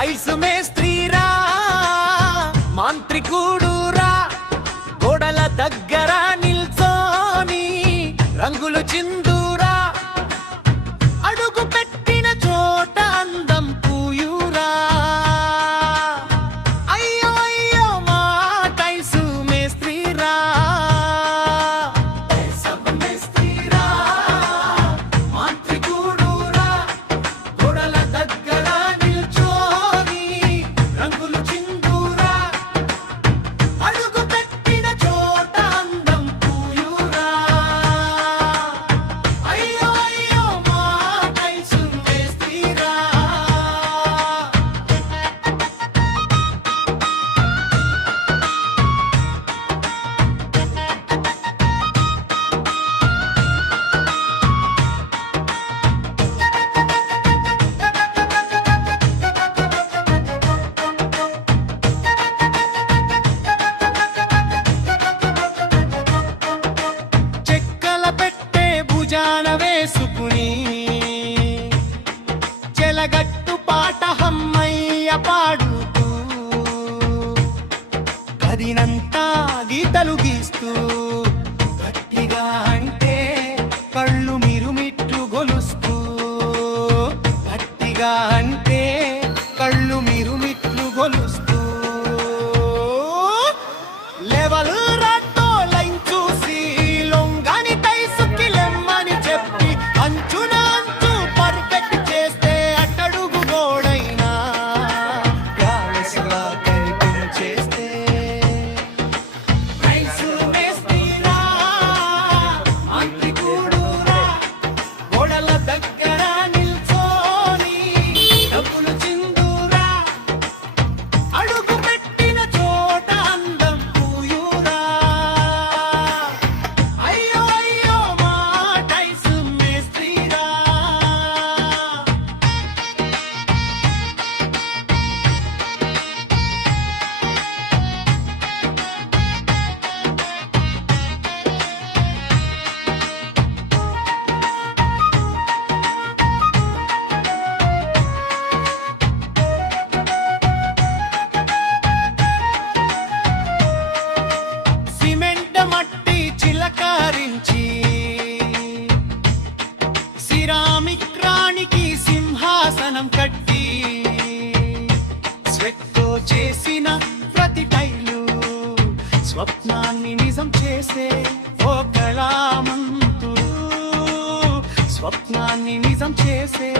tiles మేస్త్రీరా మాంత్రికుడురా గోడల దగ్గర నిల్చోని రంగులు చిందురా అడుగు పెట్టిన చోట అందం పూయురా అయ్యో అయ్యో మా టైల్స్ మేస్త్రీరా మేస్త్రీరా మాంత్రికుడురా గోడల దగ్గర నిల్చోని రంగులు చిందురా అడుగు పెట్టిన చోట అందం పూయురా అయ్యో అయ్యో మా టైల్స్ మేస్త్రీరా చెక్కల పెట్టే భుజాన వేసుకుని చెలగట్టు పాట హమ్మయ్య పాడుతూ గదినంతా గీతలు గీస్తూ గట్టిగా అంటే కళ్ళు మిరుమిట్లు గొలుస్తూ గట్టిగా అంటే కళ్ళు మిరుమిట్లు గొలుస్తూ లెవెల్ రాతో లైన్ చూసి లొంగని టైసుకి లెమ్మని చెప్పి అంచున అంచు పర్ఫెక్ట్ చేస్తే అట్టడుగు గోడైనా గాలిసలా కనిపించేస్తే టైల్స్ మేస్త్రీరా మాంత్రికుడురా గోడల దగ్గర నిల్చోని డబ్బులు చిందురా అడుగు పెట్టిన చోట అందం పూయురా అయ్యో అయ్యో మా టైల్స్ మేస్త్రీరా సిమెంట్ మట్టి చిలకరించి సిరామిక్ రాణికి సింహాసనం కట్టి స్వెట్తో చేసిన ప్రతి టైలు స్వప్నాన్ని నిజం చేసే ఓ కళామంతుడు స్వప్నాన్ని నిజం చేసే